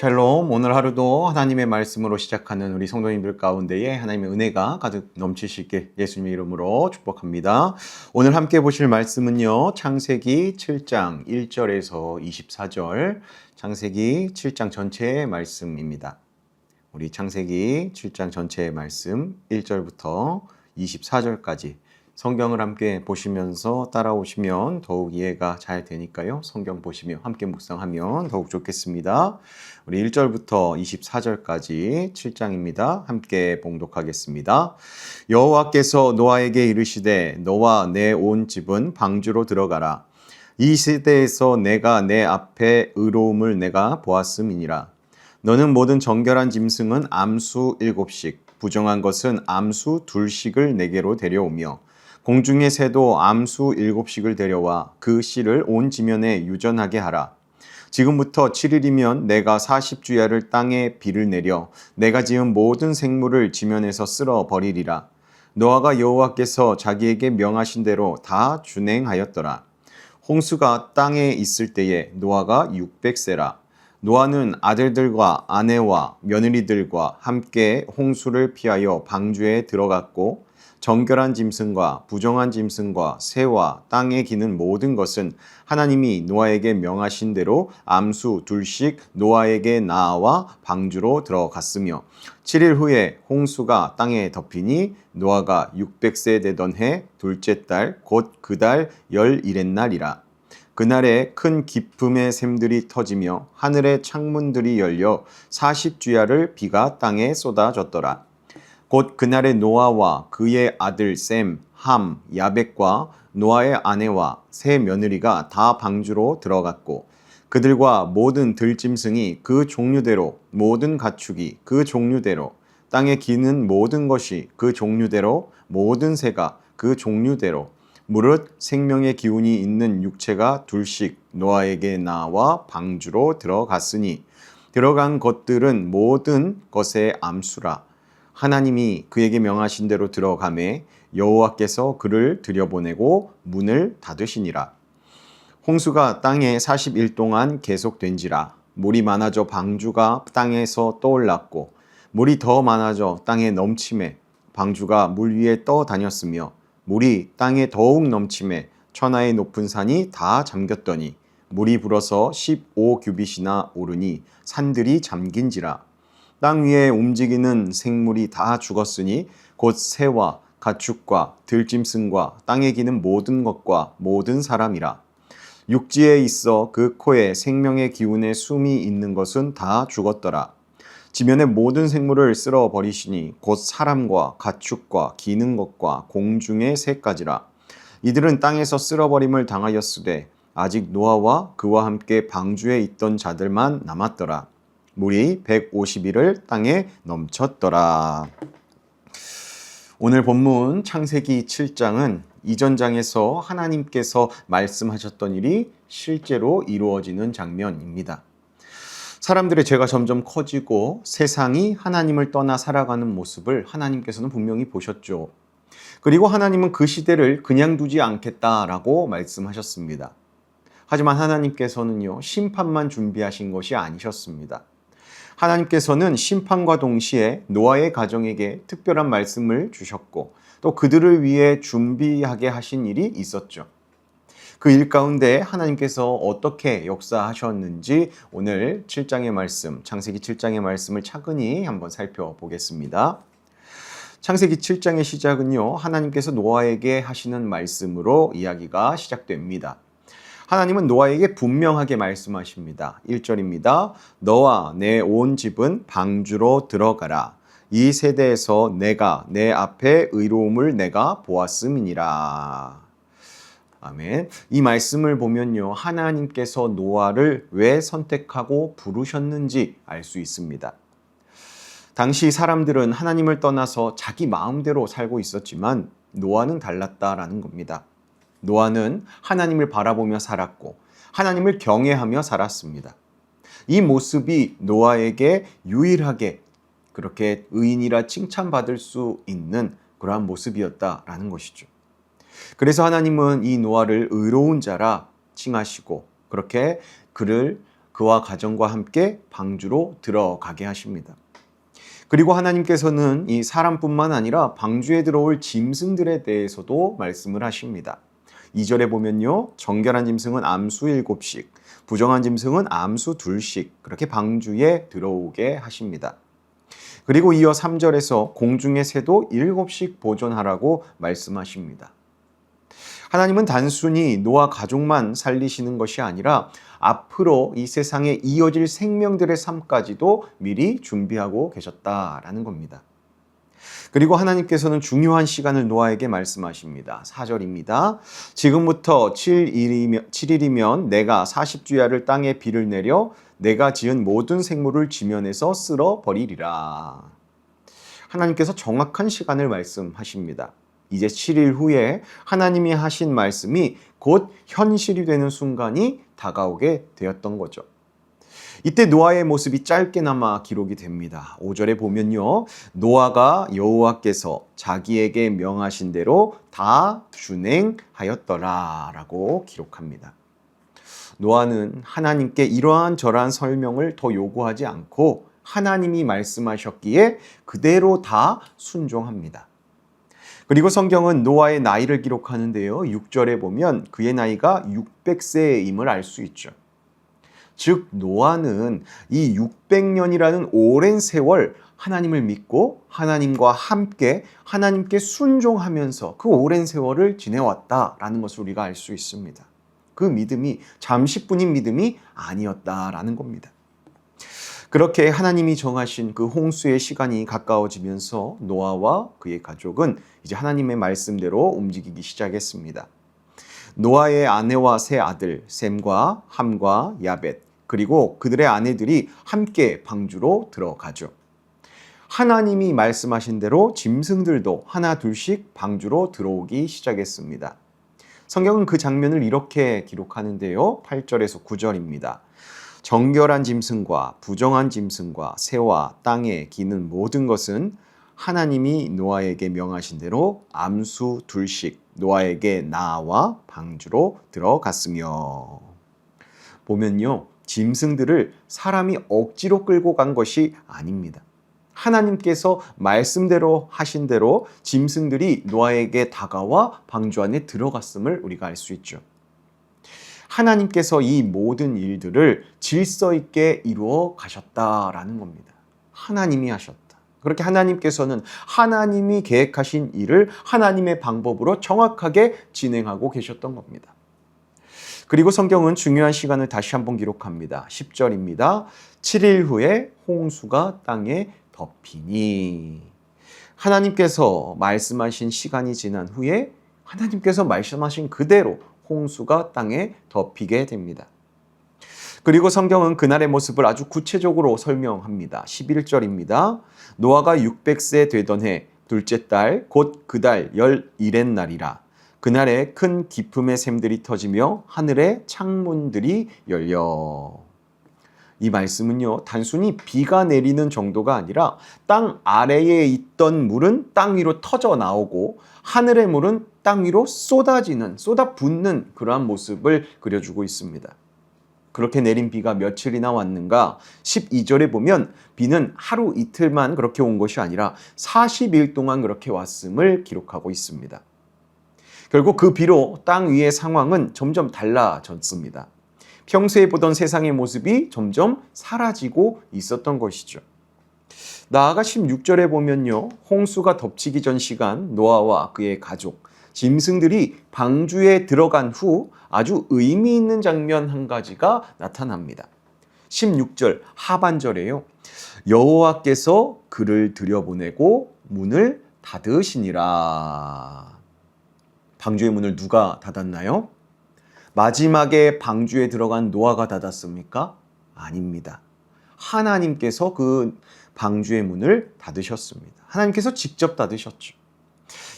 샬롬, 오늘 하루도 하나님의 말씀으로 시작하는 우리 성도님들 가운데에 하나님의 은혜가 가득 넘치시길 예수님의 이름으로 축복합니다. 오늘 함께 보실 말씀은요, 창세기 7장 1절에서 24절, 창세기 7장 전체의 말씀입니다. 우리 창세기 7장 전체의 말씀 1절부터 24절까지 성경을 함께 보시면서 따라오시면 더욱 이해가 잘 되니까요. 성경 보시며 함께 묵상하면 더욱 좋겠습니다. 우리 1절부터 24절까지 7장입니다. 함께 봉독하겠습니다. 여호와께서 노아에게 이르시되 너와 내 온 집은 방주로 들어가라. 이 시대에서 내가 내 앞에 의로움을 내가 보았음이니라. 너는 모든 정결한 짐승은 암수 7씩, 부정한 것은 암수 2씩을 내게로 데려오며 공중의 새도 암수 7씩을 데려와 그 씨를 온 지면에 유전하게 하라. 지금부터 7일이면 내가 40주야를 땅에 비를 내려 내가 지은 모든 생물을 지면에서 쓸어 버리리라. 노아가 여호와께서 자기에게 명하신 대로 다 준행하였더라. 홍수가 땅에 있을 때에 노아가 600세라. 노아는 아들들과 아내와 며느리들과 함께 홍수를 피하여 방주에 들어갔고 정결한 짐승과 부정한 짐승과 새와 땅에 기는 모든 것은 하나님이 노아에게 명하신 대로 암수 2씩 노아에게 나아와 방주로 들어갔으며 7일 후에 홍수가 땅에 덮이니 노아가 600세 되던 해 둘째 달 곧 그 달 11일날이라. 그날에 큰 기품의 샘들이 터지며 하늘의 창문들이 열려 40주야를 비가 땅에 쏟아졌더라. 곧 그날에 노아와 그의 아들 셈, 함, 야벳과 노아의 아내와 세 며느리가 다 방주로 들어갔고 그들과 모든 들짐승이 그 종류대로 모든 가축이 그 종류대로 땅에 기는 모든 것이 그 종류대로 모든 새가 그 종류대로 무릇 생명의 기운이 있는 육체가 2씩 노아에게 나와 방주로 들어갔으니 들어간 것들은 모든 것의 암수라. 하나님이 그에게 명하신 대로 들어가매 여호와께서 그를 들여보내고 문을 닫으시니라. 홍수가 땅에 40일 동안 계속된지라. 물이 많아져 방주가 땅에서 떠올랐고 물이 더 많아져 땅에 넘침에 방주가 물 위에 떠다녔으며 물이 땅에 더욱 넘침에 천하의 높은 산이 다 잠겼더니 물이 불어서 15규빗이나 오르니 산들이 잠긴지라. 땅 위에 움직이는 생물이 다 죽었으니 곧 새와 가축과 들짐승과 땅에 기는 모든 것과 모든 사람이라. 육지에 있어 그 코에 생명의 기운의 숨이 있는 것은 다 죽었더라. 지면의 모든 생물을 쓸어 버리시니 곧 사람과 가축과 기는 것과 공중의 새까지라. 이들은 땅에서 쓸어버림을 당하였으되 아직 노아와 그와 함께 방주에 있던 자들만 남았더라. 물이 150일을 땅에 넘쳤더라. 오늘 본문 창세기 7장은 이전 장에서 하나님께서 말씀하셨던 일이 실제로 이루어지는 장면입니다. 사람들의 죄가 점점 커지고 세상이 하나님을 떠나 살아가는 모습을 하나님께서는 분명히 보셨죠. 그리고 하나님은 그 시대를 그냥 두지 않겠다라고 말씀하셨습니다. 하지만 하나님께서는요, 심판만 준비하신 것이 아니셨습니다. 하나님께서는 심판과 동시에 노아의 가정에게 특별한 말씀을 주셨고 또 그들을 위해 준비하게 하신 일이 있었죠. 그 일 가운데 하나님께서 어떻게 역사하셨는지 오늘 7장의 말씀, 창세기 7장의 말씀을 차근히 한번 살펴보겠습니다. 창세기 7장의 시작은요, 하나님께서 노아에게 하시는 말씀으로 이야기가 시작됩니다. 하나님은 노아에게 분명하게 말씀하십니다. 1절입니다. 너와 내 온 집은 방주로 들어가라. 이 세대에서 내가 내 앞에 의로움을 내가 보았음이니라. 아멘. 이 말씀을 보면요, 하나님께서 노아를 왜 선택하고 부르셨는지 알 수 있습니다. 당시 사람들은 하나님을 떠나서 자기 마음대로 살고 있었지만 노아는 달랐다라는 겁니다. 노아는 하나님을 바라보며 살았고 하나님을 경외하며 살았습니다. 이 모습이 노아에게 유일하게 그렇게 의인이라 칭찬받을 수 있는 그러한 모습이었다라는 것이죠. 그래서 하나님은 이 노아를 의로운 자라 칭하시고 그렇게 그를 그와 가정과 함께 방주로 들어가게 하십니다. 그리고 하나님께서는 이 사람뿐만 아니라 방주에 들어올 짐승들에 대해서도 말씀을 하십니다. 2절에 보면요, 정결한 짐승은 암수 7씩, 부정한 짐승은 암수 2씩 그렇게 방주에 들어오게 하십니다. 그리고 이어 3절에서 공중의 새도 7씩 보존하라고 말씀하십니다. 하나님은 단순히 노아 가족만 살리시는 것이 아니라 앞으로 이 세상에 이어질 생명들의 삶까지도 미리 준비하고 계셨다라는 겁니다. 그리고 하나님께서는 중요한 시간을 노아에게 말씀하십니다. 4절입니다. 지금부터 7일이면 내가 40주야를 땅에 비를 내려 내가 지은 모든 생물을 지면에서 쓸어버리리라. 하나님께서 정확한 시간을 말씀하십니다. 이제 7일 후에 하나님이 하신 말씀이 곧 현실이 되는 순간이 다가오게 되었던 거죠. 이때 노아의 모습이 짧게나마 기록이 됩니다. 5절에 보면요, 노아가 여호와께서 자기에게 명하신 대로 다 준행하였더라 라고 기록합니다. 노아는 하나님께 이러한 저러한 설명을 더 요구하지 않고 하나님이 말씀하셨기에 그대로 다 순종합니다. 그리고 성경은 노아의 나이를 기록하는데요, 6절에 보면 그의 나이가 600세임을 알 수 있죠. 즉 노아는 이 600년이라는 오랜 세월 하나님을 믿고 하나님과 함께 하나님께 순종하면서 그 오랜 세월을 지내왔다라는 것을 우리가 알 수 있습니다. 그 믿음이 잠시뿐인 믿음이 아니었다라는 겁니다. 그렇게 하나님이 정하신 그 홍수의 시간이 가까워지면서 노아와 그의 가족은 이제 하나님의 말씀대로 움직이기 시작했습니다. 노아의 아내와 세 아들 셈과 함과 야벳 그리고 그들의 아내들이 함께 방주로 들어가죠. 하나님이 말씀하신 대로 짐승들도 하나 둘씩 방주로 들어오기 시작했습니다. 성경은 그 장면을 이렇게 기록하는데요. 8절에서 9절입니다. 정결한 짐승과 부정한 짐승과 새와 땅에 기는 모든 것은 하나님이 노아에게 명하신 대로 암수 2씩 노아에게 나와 방주로 들어갔으며. 보면요, 짐승들을 사람이 억지로 끌고 간 것이 아닙니다. 하나님께서 말씀대로 하신 대로 짐승들이 노아에게 다가와 방주 안에 들어갔음을 우리가 알 수 있죠. 하나님께서 이 모든 일들을 질서 있게 이루어 가셨다라는 겁니다. 하나님이 하셨다. 그렇게 하나님께서는 하나님이 계획하신 일을 하나님의 방법으로 정확하게 진행하고 계셨던 겁니다. 그리고 성경은 중요한 시간을 다시 한번 기록합니다. 10절입니다. 7일 후에 홍수가 땅에 덮이니. 하나님께서 말씀하신 시간이 지난 후에 하나님께서 말씀하신 그대로 홍수가 땅에 덮이게 됩니다. 그리고 성경은 그날의 모습을 아주 구체적으로 설명합니다. 11절입니다. 노아가 600세 되던 해 둘째 달 곧 그 달 11의 날이라. 그날에 큰 기품의 샘들이 터지며 하늘의 창문들이 열려. 이 말씀은요, 단순히 비가 내리는 정도가 아니라 땅 아래에 있던 물은 땅 위로 터져 나오고 하늘의 물은 땅 위로 쏟아붓는 그러한 모습을 그려주고 있습니다. 그렇게 내린 비가 며칠이나 왔는가? 12절에 보면 비는 하루 이틀만 그렇게 온 것이 아니라 40일 동안 그렇게 왔음을 기록하고 있습니다. 결국 그 비로 땅 위의 상황은 점점 달라졌습니다. 평소에 보던 세상의 모습이 점점 사라지고 있었던 것이죠. 나아가 16절에 보면요, 홍수가 덮치기 전 시간 노아와 그의 가족, 짐승들이 방주에 들어간 후 아주 의미 있는 장면 한 가지가 나타납니다. 16절 하반절에요. 여호와께서 그를 들여보내고 문을 닫으시니라. 방주의 문을 누가 닫았나요? 마지막에 방주에 들어간 노아가 닫았습니까? 아닙니다. 하나님께서 그 방주의 문을 닫으셨습니다. 하나님께서 직접 닫으셨죠.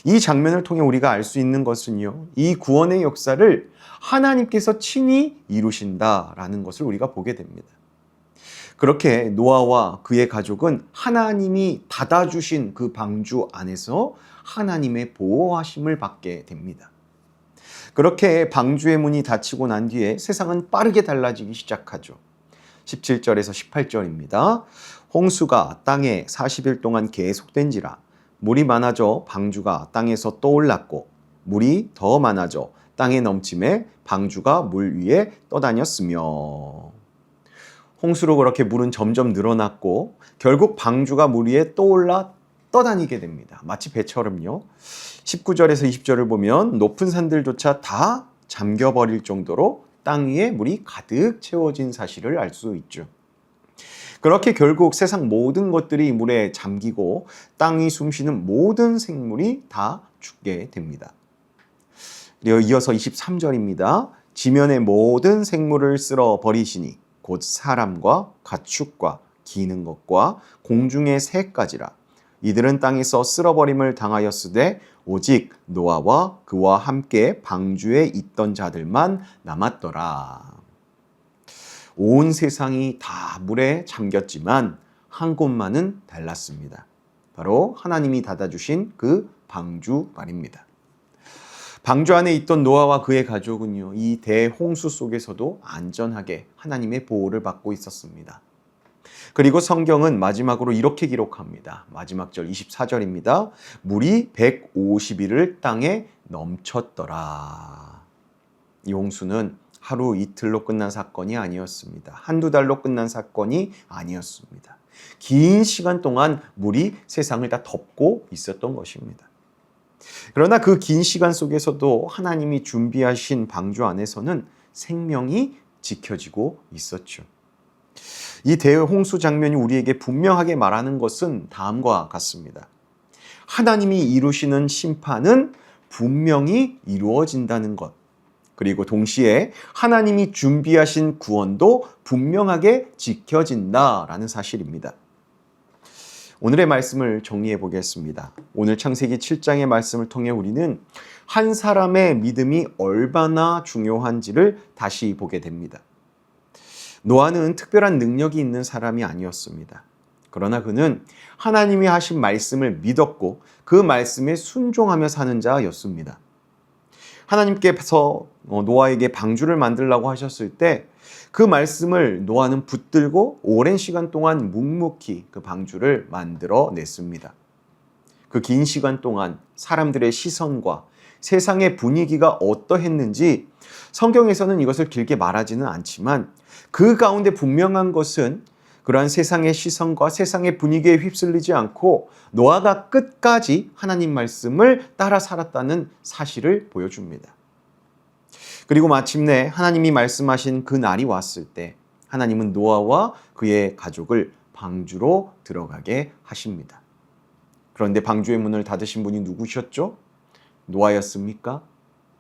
이 장면을 통해 우리가 알 수 있는 것은요, 이 구원의 역사를 하나님께서 친히 이루신다라는 것을 우리가 보게 됩니다. 그렇게 노아와 그의 가족은 하나님이 닫아주신 그 방주 안에서 하나님의 보호하심을 받게 됩니다. 그렇게 방주의 문이 닫히고 난 뒤에 세상은 빠르게 달라지기 시작하죠. 17절에서 18절입니다. 홍수가 땅에 40일 동안 계속된지라 물이 많아져 방주가 땅에서 떠올랐고 물이 더 많아져 땅에 넘침에 방주가 물 위에 떠다녔으며. 홍수로 그렇게 물은 점점 늘어났고 결국 방주가 물 위에 떠다니게 됩니다. 마치 배처럼요. 19절에서 20절을 보면 높은 산들조차 다 잠겨버릴 정도로 땅 위에 물이 가득 채워진 사실을 알 수 있죠. 그렇게 결국 세상 모든 것들이 물에 잠기고 땅이 숨쉬는 모든 생물이 다 죽게 됩니다. 이어서 23절입니다. 지면의 모든 생물을 쓸어 버리시니 곧 사람과 가축과 기는 것과 공중의 새까지라. 이들은 땅에서 쓸어버림을 당하였으되 오직 노아와 그와 함께 방주에 있던 자들만 남았더라. 온 세상이 다 물에 잠겼지만 한 곳만은 달랐습니다. 바로 하나님이 닫아주신 그 방주 말입니다. 방주 안에 있던 노아와 그의 가족은요, 이 대홍수 속에서도 안전하게 하나님의 보호를 받고 있었습니다. 그리고 성경은 마지막으로 이렇게 기록합니다. 마지막 절 24절입니다. 물이 150일을 땅에 넘쳤더라. 이 홍수는 하루 이틀로 끝난 사건이 아니었습니다. 한두 달로 끝난 사건이 아니었습니다. 긴 시간 동안 물이 세상을 다 덮고 있었던 것입니다. 그러나 그 긴 시간 속에서도 하나님이 준비하신 방주 안에서는 생명이 지켜지고 있었죠. 이 대홍수 장면이 우리에게 분명하게 말하는 것은 다음과 같습니다. 하나님이 이루시는 심판은 분명히 이루어진다는 것. 그리고 동시에 하나님이 준비하신 구원도 분명하게 지켜진다라는 사실입니다. 오늘의 말씀을 정리해 보겠습니다. 오늘 창세기 7장의 말씀을 통해 우리는 한 사람의 믿음이 얼마나 중요한지를 다시 보게 됩니다. 노아는 특별한 능력이 있는 사람이 아니었습니다. 그러나 그는 하나님이 하신 말씀을 믿었고 그 말씀에 순종하며 사는 자였습니다. 하나님께서 노아에게 방주를 만들라고 하셨을 때 그 말씀을 노아는 붙들고 오랜 시간 동안 묵묵히 그 방주를 만들어 냈습니다. 그 긴 시간 동안 사람들의 시선과 세상의 분위기가 어떠했는지 성경에서는 이것을 길게 말하지는 않지만 그 가운데 분명한 것은 그러한 세상의 시선과 세상의 분위기에 휩쓸리지 않고 노아가 끝까지 하나님 말씀을 따라 살았다는 사실을 보여줍니다. 그리고 마침내 하나님이 말씀하신 그 날이 왔을 때 하나님은 노아와 그의 가족을 방주로 들어가게 하십니다. 그런데 방주의 문을 닫으신 분이 누구셨죠? 노아였습니까?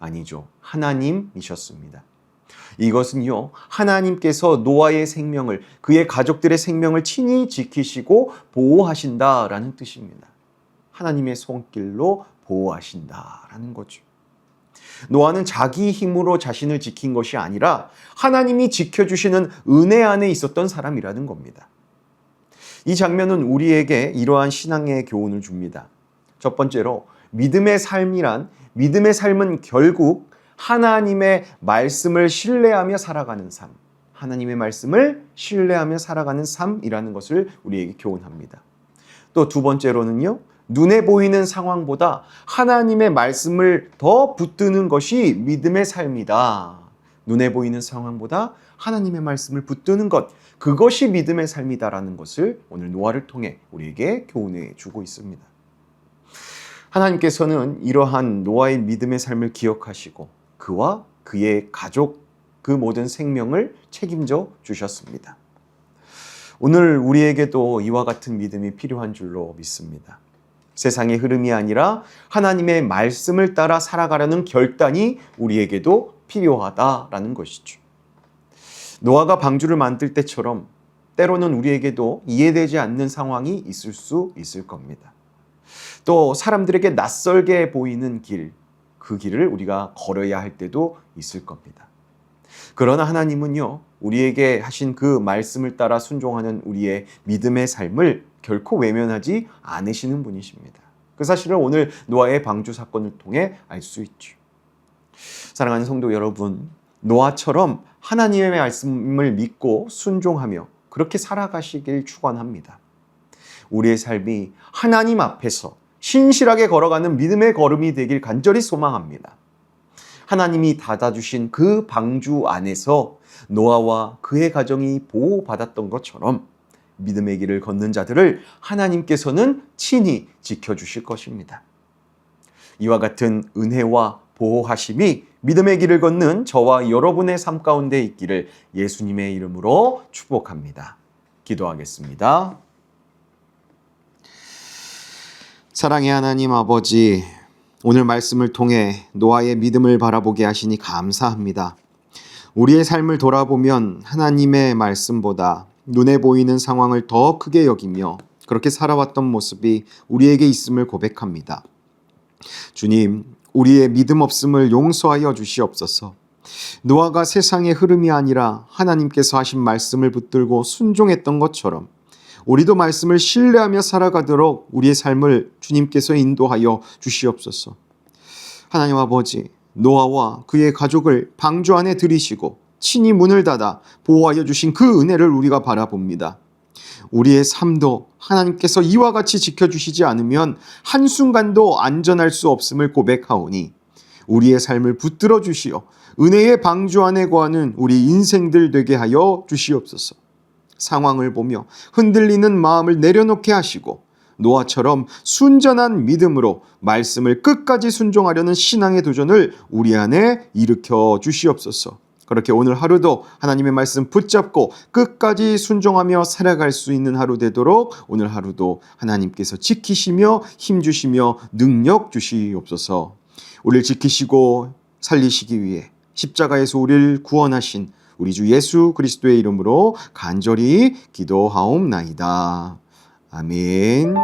아니죠. 하나님이셨습니다. 이것은요, 하나님께서 노아의 생명을, 그의 가족들의 생명을 친히 지키시고 보호하신다라는 뜻입니다. 하나님의 손길로 보호하신다라는 거죠. 노아는 자기 힘으로 자신을 지킨 것이 아니라 하나님이 지켜주시는 은혜 안에 있었던 사람이라는 겁니다. 이 장면은 우리에게 이러한 신앙의 교훈을 줍니다. 첫 번째로 믿음의 삶은 결국 하나님의 말씀을 신뢰하며 살아가는 삶, 하나님의 말씀을 신뢰하며 살아가는 삶이라는 것을 우리에게 교훈합니다. 또 두 번째로는요, 눈에 보이는 상황보다 하나님의 말씀을 더 붙드는 것이 믿음의 삶이다. 눈에 보이는 상황보다 하나님의 말씀을 붙드는 것, 그것이 믿음의 삶이다라는 것을 오늘 노아를 통해 우리에게 교훈해 주고 있습니다. 하나님께서는 이러한 노아의 믿음의 삶을 기억하시고 그와 그의 가족, 그 모든 생명을 책임져 주셨습니다. 오늘 우리에게도 이와 같은 믿음이 필요한 줄로 믿습니다. 세상의 흐름이 아니라 하나님의 말씀을 따라 살아가려는 결단이 우리에게도 필요하다라는 것이죠. 노아가 방주를 만들 때처럼 때로는 우리에게도 이해되지 않는 상황이 있을 수 있을 겁니다. 또 사람들에게 낯설게 보이는 길, 그 길을 우리가 걸어야 할 때도 있을 겁니다. 그러나 하나님은요, 우리에게 하신 그 말씀을 따라 순종하는 우리의 믿음의 삶을 결코 외면하지 않으시는 분이십니다. 그 사실을 오늘 노아의 방주 사건을 통해 알 수 있죠. 사랑하는 성도 여러분, 노아처럼 하나님의 말씀을 믿고 순종하며 그렇게 살아가시길 축원합니다. 우리의 삶이 하나님 앞에서 신실하게 걸어가는 믿음의 걸음이 되길 간절히 소망합니다. 하나님이 닫아주신 그 방주 안에서 노아와 그의 가정이 보호받았던 것처럼 믿음의 길을 걷는 자들을 하나님께서는 친히 지켜주실 것입니다. 이와 같은 은혜와 보호하심이 믿음의 길을 걷는 저와 여러분의 삶 가운데 있기를 예수님의 이름으로 축복합니다. 기도하겠습니다. 사랑의 하나님 아버지, 오늘 말씀을 통해 노아의 믿음을 바라보게 하시니 감사합니다. 우리의 삶을 돌아보면 하나님의 말씀보다 눈에 보이는 상황을 더 크게 여기며 그렇게 살아왔던 모습이 우리에게 있음을 고백합니다. 주님, 우리의 믿음 없음을 용서하여 주시옵소서. 노아가 세상의 흐름이 아니라 하나님께서 하신 말씀을 붙들고 순종했던 것처럼 우리도 말씀을 신뢰하며 살아가도록 우리의 삶을 주님께서 인도하여 주시옵소서. 하나님 아버지, 노아와 그의 가족을 방주 안에 들이시고 친히 문을 닫아 보호하여 주신 그 은혜를 우리가 바라봅니다. 우리의 삶도 하나님께서 이와 같이 지켜주시지 않으면 한순간도 안전할 수 없음을 고백하오니 우리의 삶을 붙들어 주시어 은혜의 방주 안에 거하는 우리 인생들 되게 하여 주시옵소서. 상황을 보며 흔들리는 마음을 내려놓게 하시고 노아처럼 순전한 믿음으로 말씀을 끝까지 순종하려는 신앙의 도전을 우리 안에 일으켜 주시옵소서. 그렇게 오늘 하루도 하나님의 말씀 붙잡고 끝까지 순종하며 살아갈 수 있는 하루 되도록 오늘 하루도 하나님께서 지키시며 힘주시며 능력 주시옵소서. 우리를 지키시고 살리시기 위해 십자가에서 우리를 구원하신 우리 주 예수 그리스도의 이름으로 간절히 기도하옵나이다. 아멘.